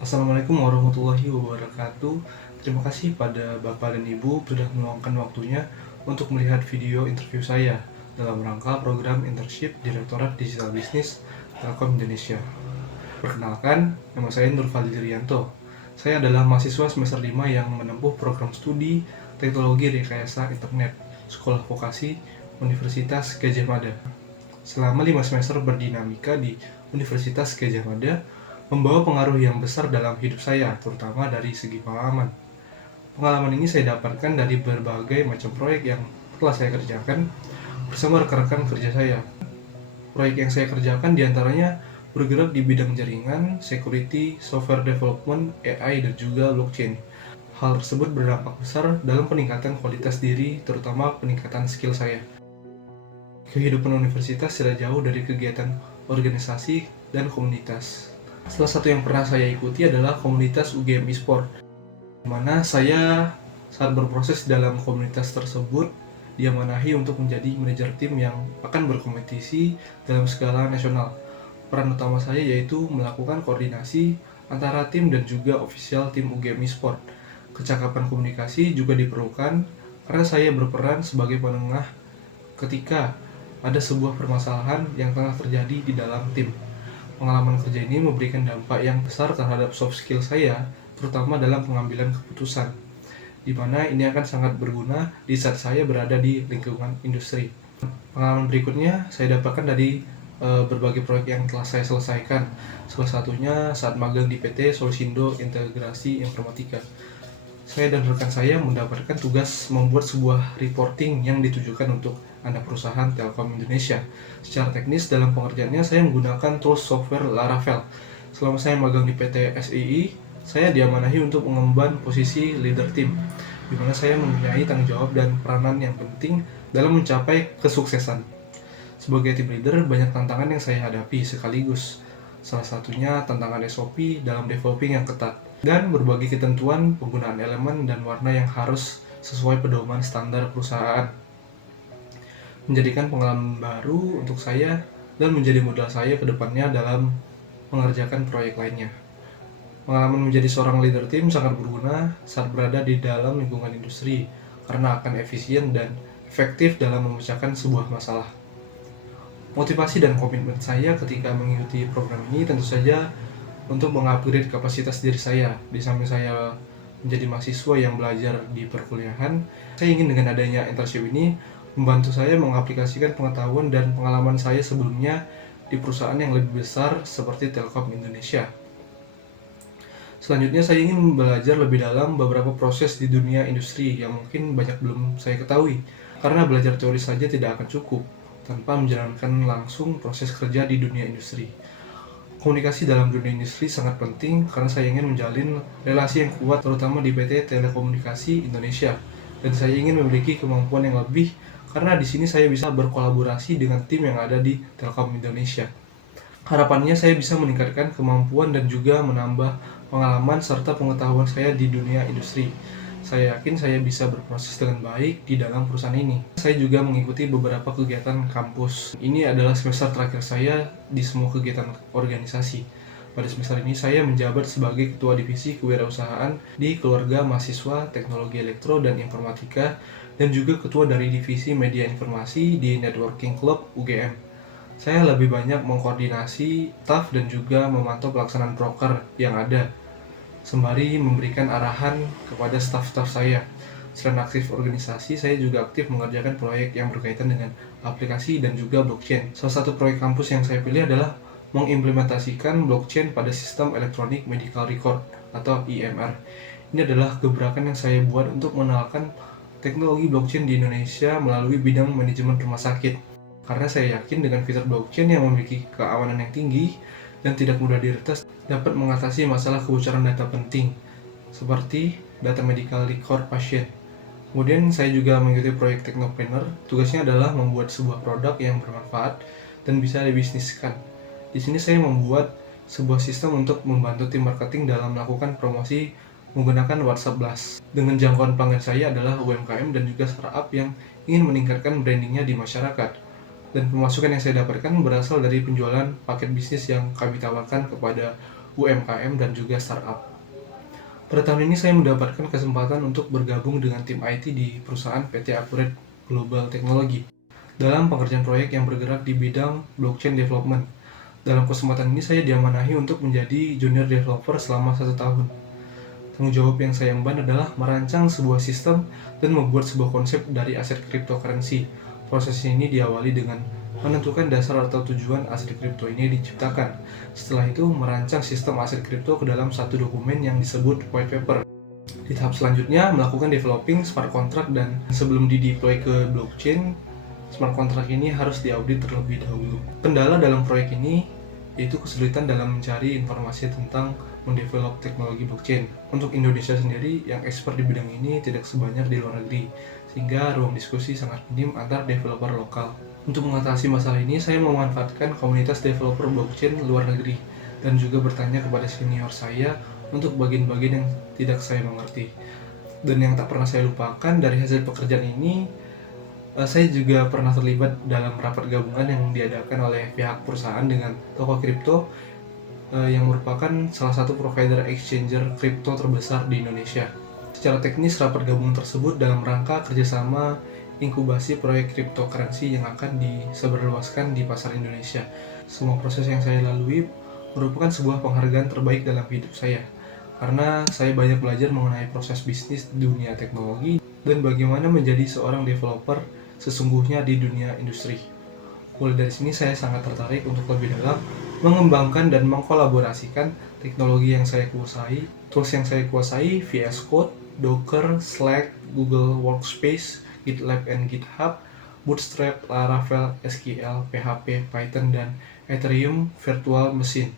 Assalamualaikum warahmatullahi wabarakatuh. Terima kasih pada Bapak dan Ibu sudah meluangkan waktunya untuk melihat video interview saya dalam rangka program internship Direktorat Digital Business Telkom Indonesia. Perkenalkan, nama saya Nur Fadli Rianto. Saya adalah mahasiswa semester 5 yang menempuh program studi Teknologi Rekayasa Internet, Sekolah Vokasi Universitas Gadjah Mada. Selama 5 semester berdinamika di Universitas Gadjah Mada, membawa pengaruh yang besar dalam hidup saya, terutama dari segi pengalaman. Pengalaman ini saya dapatkan dari berbagai macam proyek yang telah saya kerjakan bersama rekan-rekan kerja saya. Proyek yang saya kerjakan diantaranya bergerak di bidang jaringan, security, software development, AI, dan juga blockchain. Hal tersebut berdampak besar dalam peningkatan kualitas diri, terutama peningkatan skill saya. Kehidupan universitas tidak jauh dari kegiatan organisasi dan komunitas. Salah satu yang pernah saya ikuti adalah komunitas UGM eSport, di mana saya saat berproses dalam komunitas tersebut diamanahi untuk menjadi manajer tim yang akan berkompetisi dalam skala nasional. Peran utama saya yaitu melakukan koordinasi antara tim dan juga ofisial tim UGM eSport. Kecakapan komunikasi juga diperlukan karena saya berperan sebagai penengah ketika ada sebuah permasalahan yang tengah terjadi di dalam tim. Pengalaman kerja ini memberikan dampak yang besar terhadap soft skill saya, terutama dalam pengambilan keputusan, di mana ini akan sangat berguna di saat saya berada di lingkungan industri. Pengalaman berikutnya saya dapatkan dari berbagai proyek yang telah saya selesaikan. Salah satunya saat magang di PT Solsindo Integrasi Informatika. Saya dan rekan saya mendapatkan tugas membuat sebuah reporting yang ditujukan untuk anak perusahaan Telkom Indonesia. Secara teknis dalam pengerjaannya saya menggunakan tools software Laravel. Selama saya magang di PT SII, saya diamanahi untuk mengemban posisi leader tim, di mana saya mempunyai tanggung jawab dan peranan yang penting dalam mencapai kesuksesan. Sebagai tim leader, banyak tantangan yang saya hadapi sekaligus. Salah satunya tantangan SOP dalam developing yang ketat, dan berbagai ketentuan penggunaan elemen dan warna yang harus sesuai pedoman standar perusahaan. Menjadikan pengalaman baru untuk saya dan menjadi modal saya ke depannya dalam mengerjakan proyek lainnya. Pengalaman menjadi seorang leader tim sangat berguna saat berada di dalam lingkungan industri karena akan efisien dan efektif dalam memecahkan sebuah masalah. Motivasi dan komitmen saya ketika mengikuti program ini tentu saja untuk mengupgrade kapasitas diri saya. Di samping saya menjadi mahasiswa yang belajar di perkuliahan, saya ingin dengan adanya internship ini membantu saya mengaplikasikan pengetahuan dan pengalaman saya sebelumnya di perusahaan yang lebih besar seperti Telkom Indonesia. Selanjutnya saya ingin belajar lebih dalam beberapa proses di dunia industri yang mungkin banyak belum saya ketahui. Karena belajar teori saja tidak akan cukup tanpa menjalankan langsung proses kerja di dunia industri. Komunikasi dalam dunia industri sangat penting karena saya ingin menjalin relasi yang kuat terutama di PT Telekomunikasi Indonesia, dan saya ingin memiliki kemampuan yang lebih karena di sini saya bisa berkolaborasi dengan tim yang ada di Telkom Indonesia. Harapannya saya bisa meningkatkan kemampuan dan juga menambah pengalaman serta pengetahuan saya di dunia industri. Saya yakin saya bisa berproses dengan baik di dalam perusahaan ini. Saya juga mengikuti beberapa kegiatan kampus. Ini adalah semester terakhir saya di semua kegiatan organisasi. Pada semester ini saya menjabat sebagai Ketua Divisi Kewirausahaan di Keluarga Mahasiswa Teknologi Elektro dan Informatika dan juga Ketua dari Divisi Media Informasi di Networking Club UGM. Saya lebih banyak mengkoordinasi staf dan juga memantau pelaksanaan proker yang ada, sembari memberikan arahan kepada staf-staf saya. Selain aktif organisasi, saya juga aktif mengerjakan proyek yang berkaitan dengan aplikasi dan juga blockchain. Salah satu proyek kampus yang saya pilih adalah mengimplementasikan blockchain pada sistem elektronik medical record atau EMR. Ini adalah gebrakan yang saya buat untuk mengenalkan teknologi blockchain di Indonesia melalui bidang manajemen rumah sakit. Karena saya yakin dengan fitur blockchain yang memiliki keamanan yang tinggi dan tidak mudah diretas dapat mengatasi masalah kebocoran data penting seperti data medical record pasien. Kemudian saya juga mengikuti proyek Technopreneur. Tugasnya adalah membuat sebuah produk yang bermanfaat dan bisa dibisniskan. Di sini saya membuat sebuah sistem untuk membantu tim marketing dalam melakukan promosi menggunakan WhatsApp Blast. Dengan jangkauan pelanggan saya adalah UMKM dan juga startup yang ingin meningkatkan brandingnya di masyarakat. Dan pemasukan yang saya dapatkan berasal dari penjualan paket bisnis yang kami tawarkan kepada UMKM, dan juga startup. Pada tahun ini saya mendapatkan kesempatan untuk bergabung dengan tim IT di perusahaan PT Accurate Global Technology dalam pengerjaan proyek yang bergerak di bidang blockchain development. Dalam kesempatan ini saya diamanahi untuk menjadi junior developer selama 1 tahun. Tanggung jawab yang saya emban adalah merancang sebuah sistem dan membuat sebuah konsep dari aset cryptocurrency. Proses ini diawali dengan menentukan dasar atau tujuan aset kripto ini diciptakan. Setelah itu, merancang sistem aset kripto ke dalam satu dokumen yang disebut white paper. Di tahap selanjutnya, melakukan developing smart contract, dan sebelum di-deploy ke blockchain, smart contract ini harus diaudit terlebih dahulu. Kendala dalam proyek ini yaitu kesulitan dalam mencari informasi tentang mendevelop teknologi blockchain. Untuk Indonesia sendiri, yang expert di bidang ini tidak sebanyak di luar negeri, sehingga ruang diskusi sangat minim antar developer lokal. Untuk mengatasi masalah ini, saya memanfaatkan komunitas developer blockchain luar negeri dan juga bertanya kepada senior saya untuk bagian-bagian yang tidak saya mengerti. Dan yang tak pernah saya lupakan dari hasil pekerjaan ini, saya juga pernah terlibat dalam rapat gabungan yang diadakan oleh pihak perusahaan dengan toko kripto yang merupakan salah satu provider exchanger kripto terbesar di Indonesia. Secara teknis, rapat gabungan tersebut dalam rangka kerjasama inkubasi proyek cryptocurrency yang akan disebarluaskan di pasar Indonesia. Semua proses yang saya lalui merupakan sebuah penghargaan terbaik dalam hidup saya, karena saya banyak belajar mengenai proses bisnis di dunia teknologi dan bagaimana menjadi seorang developer sesungguhnya di dunia industri. Mulai dari sini saya sangat tertarik untuk lebih dalam mengembangkan dan mengkolaborasikan teknologi yang saya kuasai, tools yang saya kuasai, VS Code, Docker, Slack, Google Workspace, GitLab and GitHub, Bootstrap, Laravel, SQL, PHP, Python, dan Ethereum Virtual Machine.